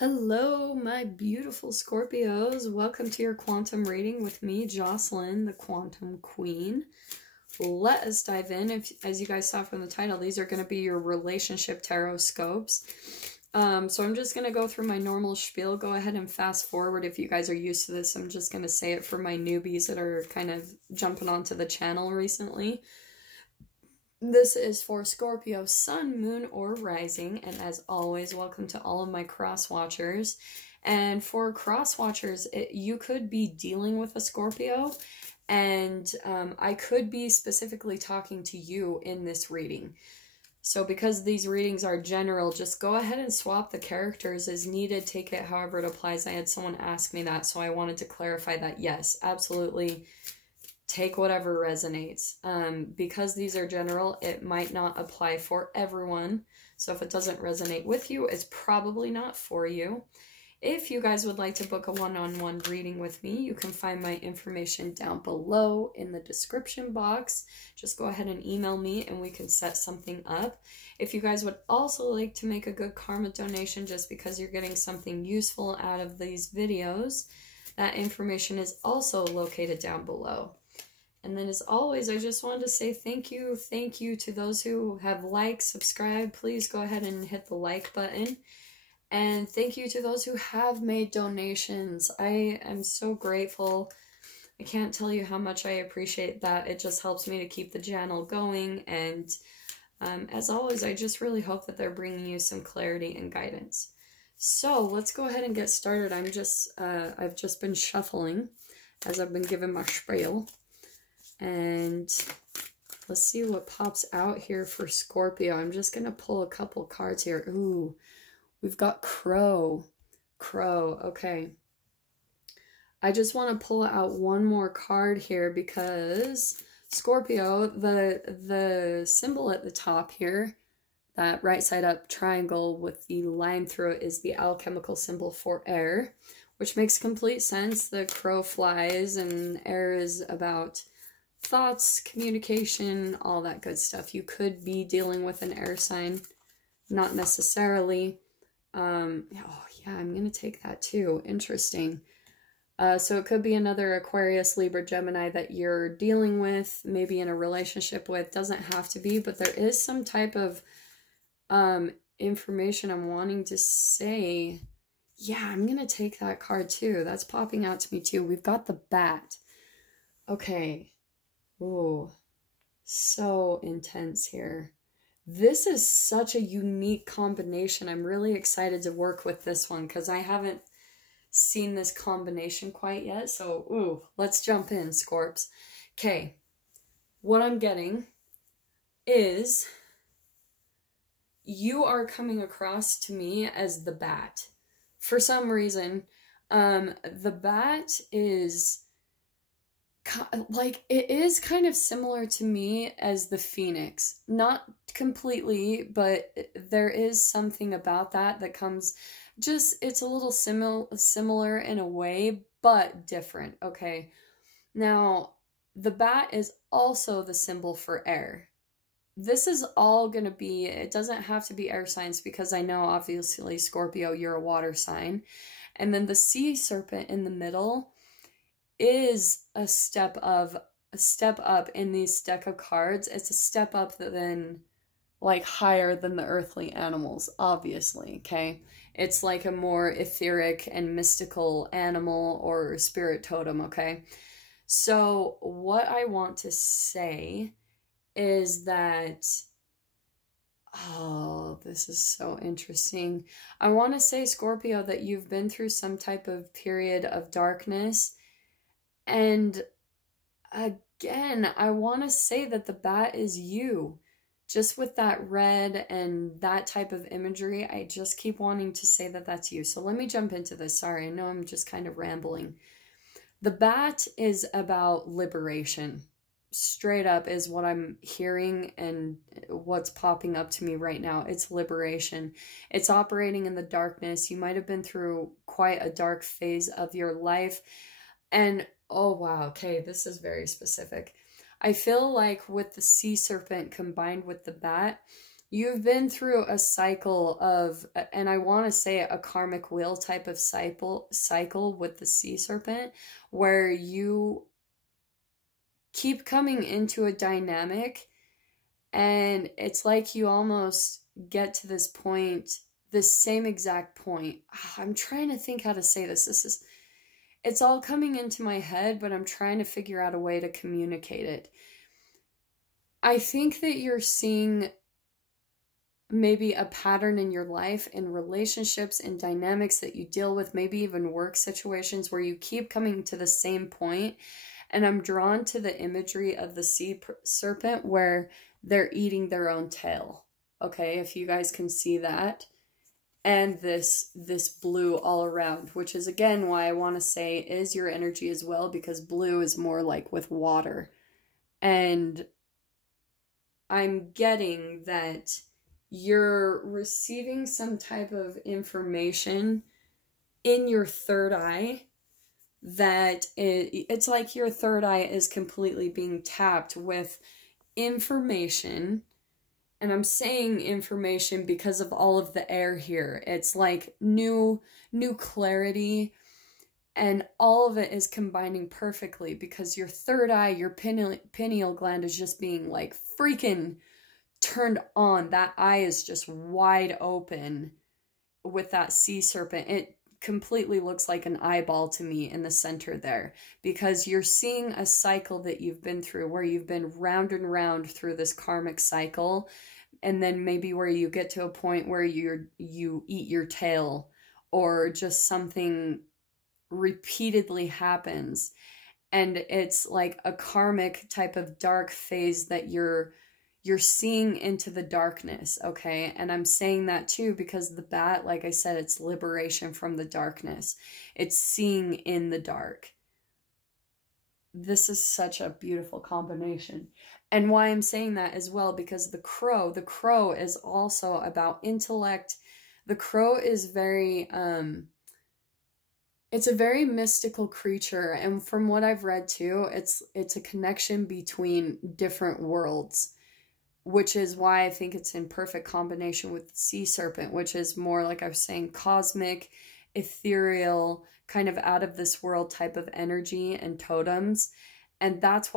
Hello, my beautiful Scorpios. Welcome to your quantum reading with me, Jocelyn, the Quantum Queen. Let us dive in. As you guys saw from the title, these are going to be your relationship tarot scopes. So I'm just going to go through my normal spiel. Go ahead and fast forward if you guys are used to this. I'm just going to say it for my newbies that are kind of jumping onto the channel recently. This is for Scorpio, Sun, Moon, or Rising, and as always, welcome to all of my cross-watchers. And for cross-watchers, you could be dealing with a Scorpio, and I could be specifically talking to you in this reading. So because these readings are general, just go ahead and swap the characters as needed, take it however it applies. I had someone ask me that, so I wanted to clarify that. Yes, absolutely. Take whatever resonates. Because these are general, it might not apply for everyone. So if it doesn't resonate with you, it's probably not for you. If you guys would like to book a one-on-one reading with me, you can find my information down below in the description box. Just go ahead and email me and we can set something up. If you guys would also like to make a good karma donation just because you're getting something useful out of these videos, that information is also located down below. And then as always, I just wanted to say thank you to those who have liked, subscribed. Please go ahead and hit the like button. And thank you to those who have made donations. I am so grateful. I can't tell you how much I appreciate that. It just helps me to keep the channel going. And as always, I just really hope that they're bringing you some clarity and guidance. So let's go ahead and get started. I've just been shuffling as I've been given my spiel. And let's see what pops out here for Scorpio. I'm just going to pull a couple cards here. Ooh, we've got Crow. Crow, okay. I just want to pull out one more card here because Scorpio, the symbol at the top here, that right side up triangle with the line through it is the alchemical symbol for air, which makes complete sense. The crow flies and air is about thoughts, communication, all that good stuff. You could be dealing with an air sign, not necessarily. Oh yeah, I'm gonna take that too. Interesting. So it could be another Aquarius, Libra, Gemini that you're dealing with, maybe in a relationship with. Doesn't have to be, but there is some type of information I'm wanting to say. Yeah, I'm gonna take that card too. That's popping out to me too. We've got the bat. Okay. Ooh, so intense here. This is such a unique combination. I'm really excited to work with this one because I haven't seen this combination quite yet. So, ooh, let's jump in, Scorps. Okay, what I'm getting is you are coming across to me as the bat. For some reason, the bat is... like, it is kind of similar to me as the phoenix. Not completely, but there is something about that comes just, it's a little similar in a way, but different, okay? Now, the bat is also the symbol for air. This is all going to be, it doesn't have to be air signs because I know, obviously, Scorpio, you're a water sign. And then the sea serpent in the middle is a step up in these deck of cards. It's a step up then, like, higher than the earthly animals, obviously, okay? It's like a more etheric and mystical animal or spirit totem, okay? So what I want to say is that, oh, this is so interesting. I want to say, Scorpio, that you've been through some type of period of darkness. And again, I want to say that the bat is you. Just with that red and that type of imagery, I just keep wanting to say that that's you. So let me jump into this. Sorry, I know I'm just kind of rambling. The bat is about liberation. Straight up is what I'm hearing and what's popping up to me right now. It's liberation. It's operating in the darkness. You might have been through quite a dark phase of your life. And oh, wow. Okay, this is very specific. I feel like with the sea serpent combined with the bat, you've been through a cycle of, and I want to say a karmic wheel type of cycle with the sea serpent, where you keep coming into a dynamic, and it's like you almost get to this point, this same exact point. I'm trying to think how to say this. It's all coming into my head, but I'm trying to figure out a way to communicate it. I think that you're seeing maybe a pattern in your life, in relationships, in dynamics that you deal with, maybe even work situations where you keep coming to the same point. And I'm drawn to the imagery of the sea serpent where they're eating their own tail. Okay, if you guys can see that. And this blue all around, which is again why I want to say is your energy as well, because blue is more like with water. And I'm getting that you're receiving some type of information in your third eye, that it's like your third eye is completely being tapped with information. And I'm saying information because of all of the air here. It's like new clarity, and all of it is combining perfectly because your third eye, your pineal gland is just being like freaking turned on. That eye is just wide open with that sea serpent. It completely looks like an eyeball to me in the center there, because you're seeing a cycle that you've been through where you've been round and round through this karmic cycle, and then maybe where you get to a point where you eat your tail, or just something repeatedly happens, and it's like a karmic type of dark phase that you're seeing into the darkness, okay? And I'm saying that too because the bat, like I said, it's liberation from the darkness. It's seeing in the dark. This is such a beautiful combination. And why I'm saying that as well, because the crow is also about intellect. The crow is very, it's a very mystical creature. And from what I've read too, it's a connection between different worlds, which is why I think it's in perfect combination with the sea serpent, which is more, like I was saying, cosmic, ethereal, kind of out of this world type of energy and totems. And that's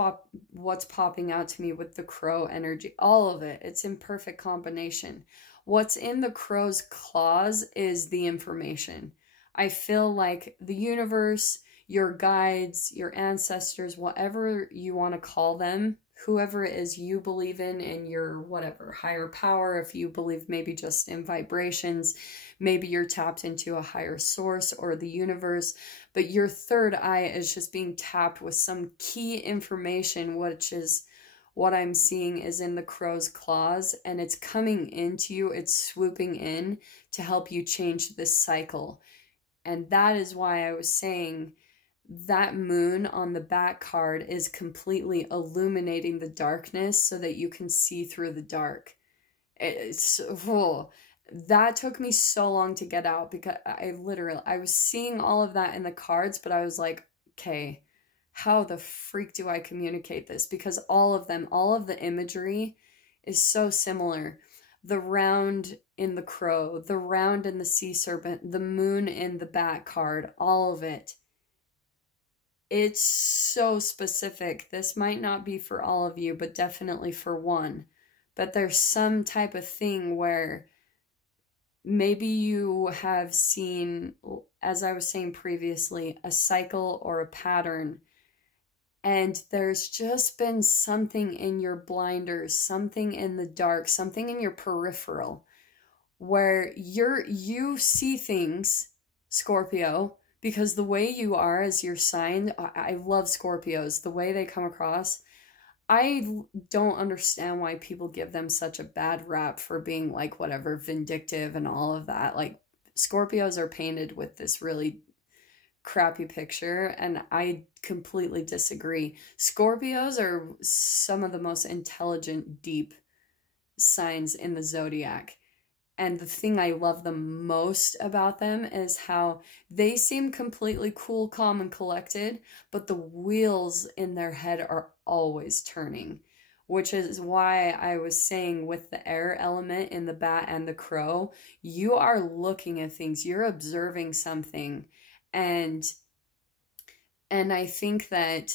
what's popping out to me with the crow energy. All of it. It's in perfect combination. What's in the crow's claws is the information. I feel like the universe, your guides, your ancestors, whatever you want to call them, whoever it is you believe in your whatever higher power, if you believe maybe just in vibrations, maybe you're tapped into a higher source or the universe, but your third eye is just being tapped with some key information, which is what I'm seeing is in the crow's claws, and it's coming into you, it's swooping in to help you change this cycle. And that is why I was saying that moon on the back card is completely illuminating the darkness so that you can see through the dark. That took me so long to get out, because I was seeing all of that in the cards, but I was like, okay, how the freak do I communicate this? Because all of the imagery is so similar. The round in the crow, the round in the sea serpent, the moon in the back card, all of it. It's so specific. This might not be for all of you, but definitely for one. But there's some type of thing where maybe you have seen, as I was saying previously, a cycle or a pattern, and there's just been something in your blinders, something in the dark, something in your peripheral, where you see things, Scorpio, because the way you are as your sign, I love Scorpios, the way they come across. I don't understand why people give them such a bad rap for being like whatever, vindictive and all of that. Like, Scorpios are painted with this really crappy picture, and I completely disagree. Scorpios are some of the most intelligent, deep signs in the zodiac. And the thing I love the most about them is how they seem completely cool, calm, and collected, but the wheels in their head are always turning. which is why I was saying with the air element in the bat and the crow, you are looking at things, you're observing something. And I think that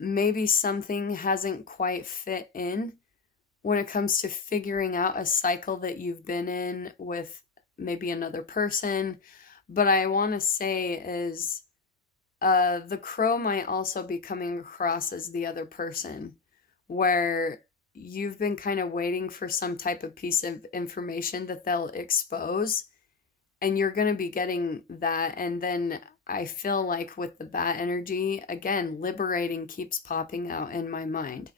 maybe something hasn't quite fit in when it comes to figuring out a cycle that you've been in with maybe another person. But I want to say is the crow might also be coming across as the other person, where you've been kind of waiting for some type of piece of information that they'll expose, and you're going to be getting that. And then I feel like with the bat energy, again, liberating keeps popping out in my mind.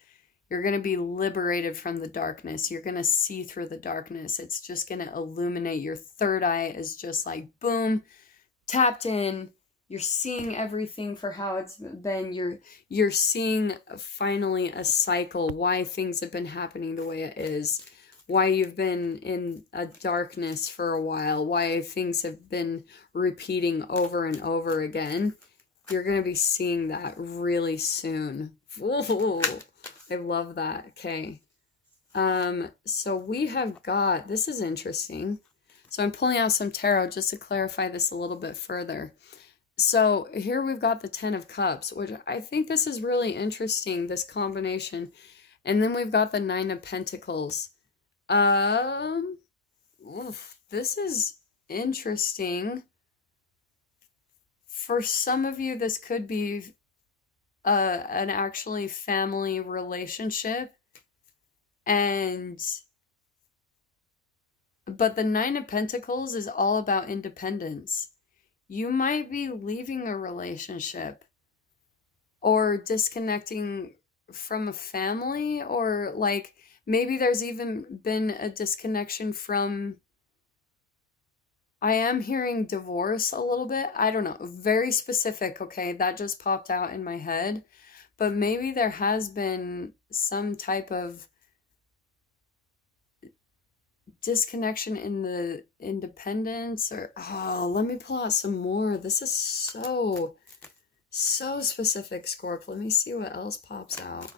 You're going to be liberated from the darkness. You're going to see through the darkness. It's just going to illuminate. Your third eye is just like, boom, tapped in. You're seeing everything for how it's been. You're seeing finally a cycle, why things have been happening the way it is, why you've been in a darkness for a while, why things have been repeating over and over again. You're going to be seeing that really soon. Ooh, I love that. Okay. So we have got, this is interesting. So I'm pulling out some tarot just to clarify this a little bit further. So here we've got the 10 of Cups, which I think this is really interesting, this combination. And then we've got the 9 of Pentacles. This is interesting. For some of you, this could be an actually family relationship. But the 9 of Pentacles is all about independence. You might be leaving a relationship or disconnecting from a family, or like maybe there's even been a disconnection from, I am hearing divorce a little bit. I don't know. Very specific, okay? That just popped out in my head. But maybe there has been some type of disconnection in the independence, or let me pull out some more. This is so specific, Scorp. Let me see what else pops out.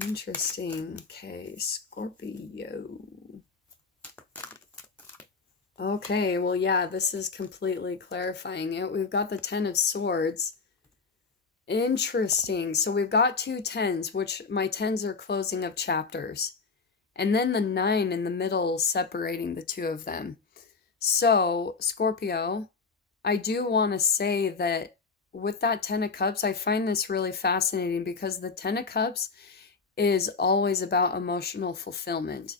Interesting. Okay, Scorpio. Okay, well, yeah, this is completely clarifying it. We've got the 10 of Swords. Interesting. So we've got 2 10s, which my 10s are closing of chapters. And then the 9 in the middle separating the two of them. So, Scorpio, I do want to say that with that 10 of Cups, I find this really fascinating because the 10 of Cups is always about emotional fulfillment.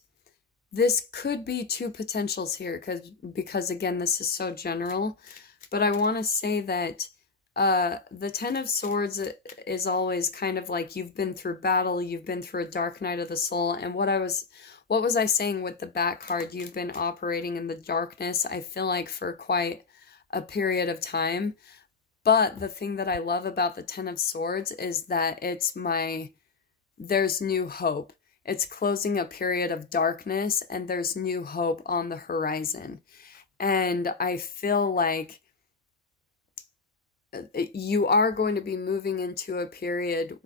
This could be 2 potentials here because again, this is so general. But I want to say that the 10 of Swords is always kind of like you've been through battle, you've been through a dark night of the soul. And what was I saying with the Bat card? You've been operating in the darkness, I feel like, for quite a period of time. But the thing that I love about the 10 of Swords is that there's new hope. It's closing a period of darkness and there's new hope on the horizon. And I feel like you are going to be moving into a period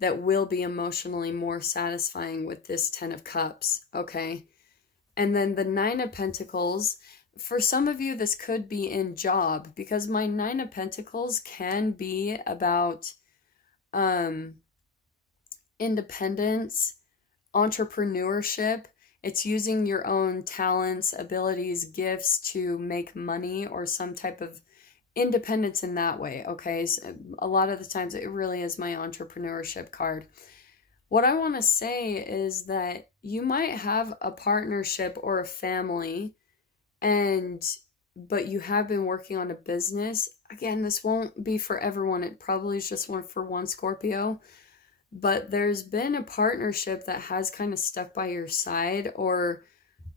that will be emotionally more satisfying with this 10 of Cups, okay? And then the 9 of Pentacles, for some of you, this could be in job, because my 9 of Pentacles can be about independence, entrepreneurship. It's using your own talents, abilities, gifts to make money, or some type of independence in that way, okay? So a lot of the times it really is my entrepreneurship card. What I want to say is that you might have a partnership or a family, but you have been working on a business. Again, this won't be for everyone. It probably is just one for one Scorpio. But there's been a partnership that has kind of stuck by your side, or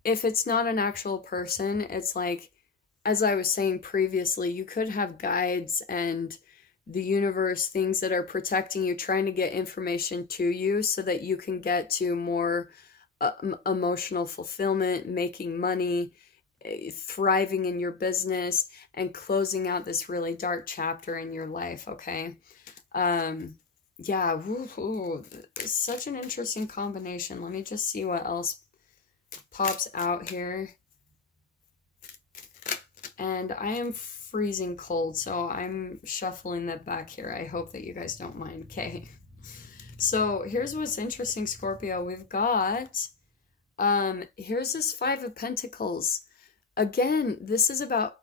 if it's not an actual person, it's like, as I was saying previously, you could have guides and the universe, things that are protecting you, trying to get information to you so that you can get to more emotional fulfillment, making money, thriving in your business, and closing out this really dark chapter in your life, okay? Yeah, woo, such an interesting combination. Let me just see what else pops out here. And I am freezing cold, so I'm shuffling that back here. I hope that you guys don't mind. Okay. So here's what's interesting, Scorpio. We've got, here's this Five of Pentacles. Again, this is about,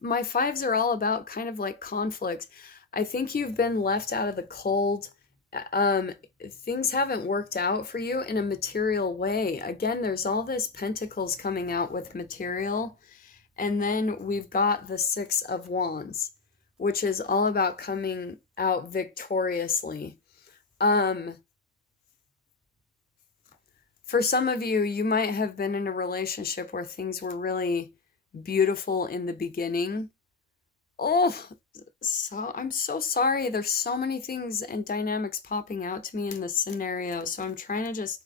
my fives are all about kind of like conflict. I think you've been left out of the cold. Things haven't worked out for you in a material way. Again, there's all this Pentacles coming out with material. And then we've got the Six of Wands, which is all about coming out victoriously. For some of you, you might have been in a relationship where things were really beautiful in the beginning. Oh, so I'm so sorry. There's so many things and dynamics popping out to me in this scenario. So I'm trying to just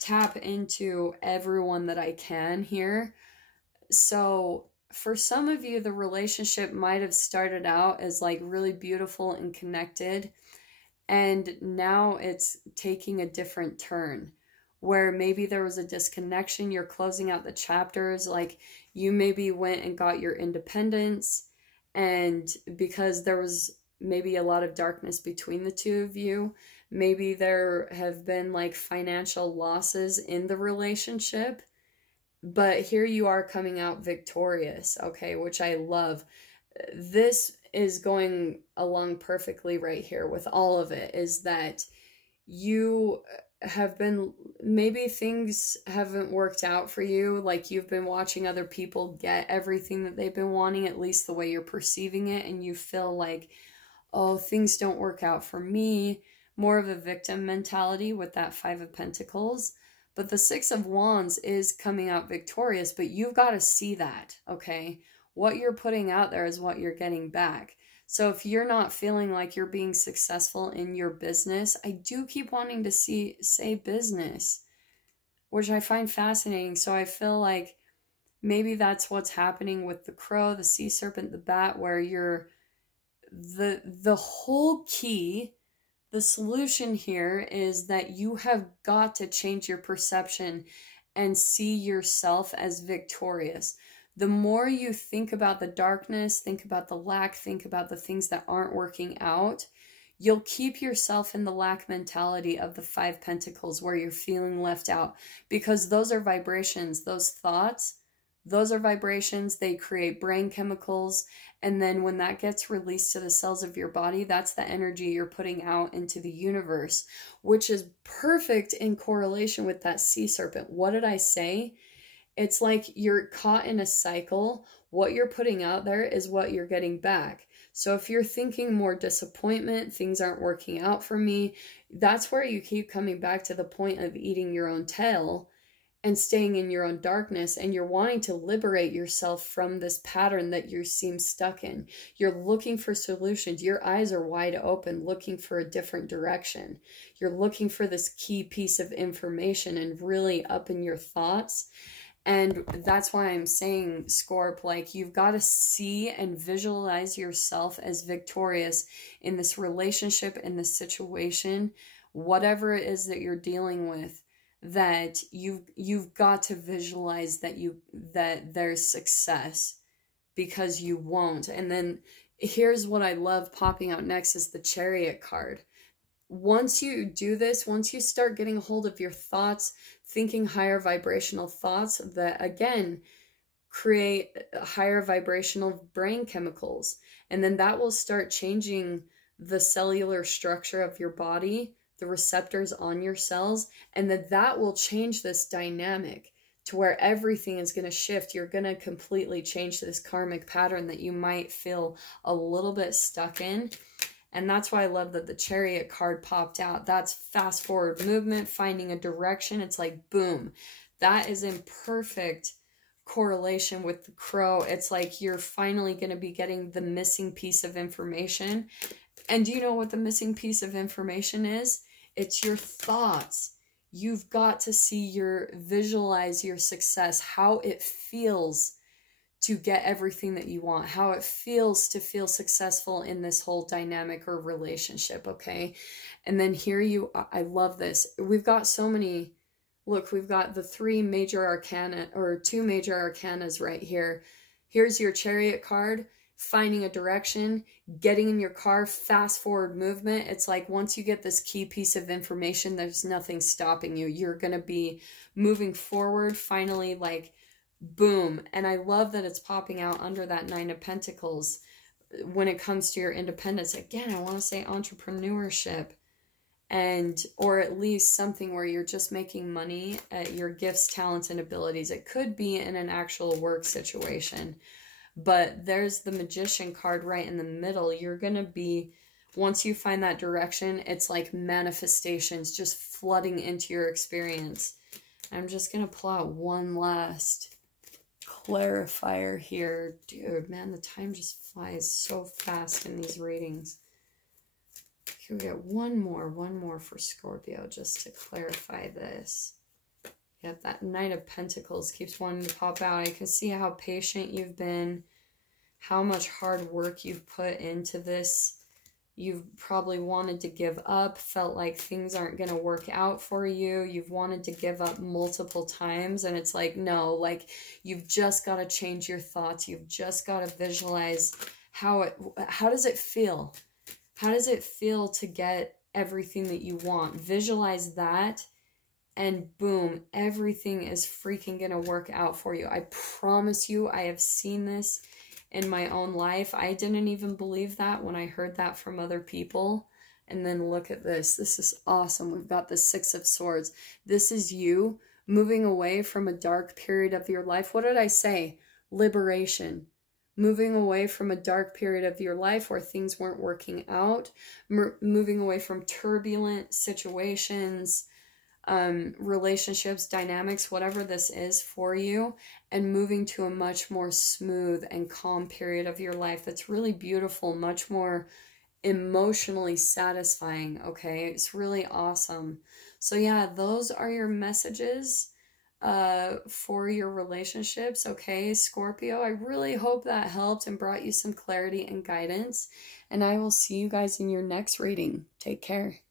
tap into everyone that I can here. So for some of you, the relationship might have started out as like really beautiful and connected. And now it's taking a different turn where maybe there was a disconnection. You're closing out the chapters. Like you maybe went and got your independence. And because there was maybe a lot of darkness between the two of you, maybe there have been like financial losses in the relationship. But here you are coming out victorious, okay, which I love. This is going along perfectly right here with all of it, is that you have been, maybe things haven't worked out for you, like you've been watching other people get everything that they've been wanting, at least the way you're perceiving it, and you feel like, oh, things don't work out for me, more of a victim mentality with that Five of Pentacles. But the Six of Wands is coming out victorious, but you've got to see that, okay? What you're putting out there is what you're getting back. So if you're not feeling like you're being successful in your business, I do keep wanting to say business, which I find fascinating. So I feel like maybe that's what's happening with the crow, the sea serpent, the bat, where you're the whole key. The solution here is that you have got to change your perception and see yourself as victorious. The more you think about the darkness, think about the lack, think about the things that aren't working out, you'll keep yourself in the lack mentality of the Five Pentacles where you're feeling left out, because those are vibrations, those thoughts, those are vibrations, they create brain chemicals, and then when that gets released to the cells of your body, that's the energy you're putting out into the universe, which is perfect in correlation with that sea serpent. What did I say? It's like you're caught in a cycle. What you're putting out there is what you're getting back. So if you're thinking more disappointment, things aren't working out for me, that's where you keep coming back to the point of eating your own tail and staying in your own darkness, and you're wanting to liberate yourself from this pattern that you seem stuck in. You're looking for solutions. Your eyes are wide open, looking for a different direction. You're looking for this key piece of information and really up in your thoughts. And that's why I'm saying, Scorp, like you've got to see and visualize yourself as victorious in this relationship, in this situation, whatever it is that you're dealing with. That you've got to visualize that there's success, because you won't. And then here's what I love popping out next is the Chariot card. Once you do this, once you start getting a hold of your thoughts, thinking higher vibrational thoughts that again create higher vibrational brain chemicals, and then that will start changing the cellular structure of your body, the receptors on your cells, and that will change this dynamic to where everything is going to shift. You're going to completely change this karmic pattern that you might feel a little bit stuck in. And that's why I love that the Chariot card popped out. That's fast forward movement, finding a direction. It's like, boom. That is in perfect correlation with the crow. It's like you're finally going to be getting the missing piece of information. And do you know what the missing piece of information is? It's your thoughts. You've got to visualize your success, how it feels to get everything that you want, how it feels to feel successful in this whole dynamic or relationship, okay? And then here I love this. We've got so many, look, we've got the two major arcanas right here. Here's your Chariot card, finding a direction, getting in your car, fast forward movement. It's like once you get this key piece of information, there's nothing stopping you. You're going to be moving forward, finally, like, boom. And I love that it's popping out under that Nine of Pentacles when it comes to your independence. Again, I want to say entrepreneurship, or at least something where you're just making money at your gifts, talents, and abilities. It could be in an actual work situation, but there's the Magician card right in the middle. You're going to be, once you find that direction, it's like manifestations just flooding into your experience. I'm just going to pull out one last clarifier here. Dude, man, the time just flies so fast in these readings. Here we get one more for Scorpio, just to clarify this. Yep, that Knight of Pentacles keeps wanting to pop out. I can see how patient you've been, how much hard work you've put into this. You've probably wanted to give up, felt like things aren't going to work out for you. You've wanted to give up multiple times, and it's like, no, like, you've just got to change your thoughts. You've just got to visualize how does it feel? How does it feel to get everything that you want? Visualize that, and boom, everything is freaking going to work out for you. I promise you, I have seen this in my own life. I didn't even believe that when I heard that from other people. And then look at this. This is awesome. We've got the Six of Swords. This is you moving away from a dark period of your life. What did I say? Liberation. Moving away from a dark period of your life where things weren't working out. Moving away from turbulent situations, relationships, dynamics, whatever this is for you, and moving to a much more smooth and calm period of your life that's really beautiful, much more emotionally satisfying, okay? It's really awesome. So yeah, those are your messages for your relationships, okay, Scorpio? I really hope that helped and brought you some clarity and guidance, and I will see you guys in your next reading. Take care.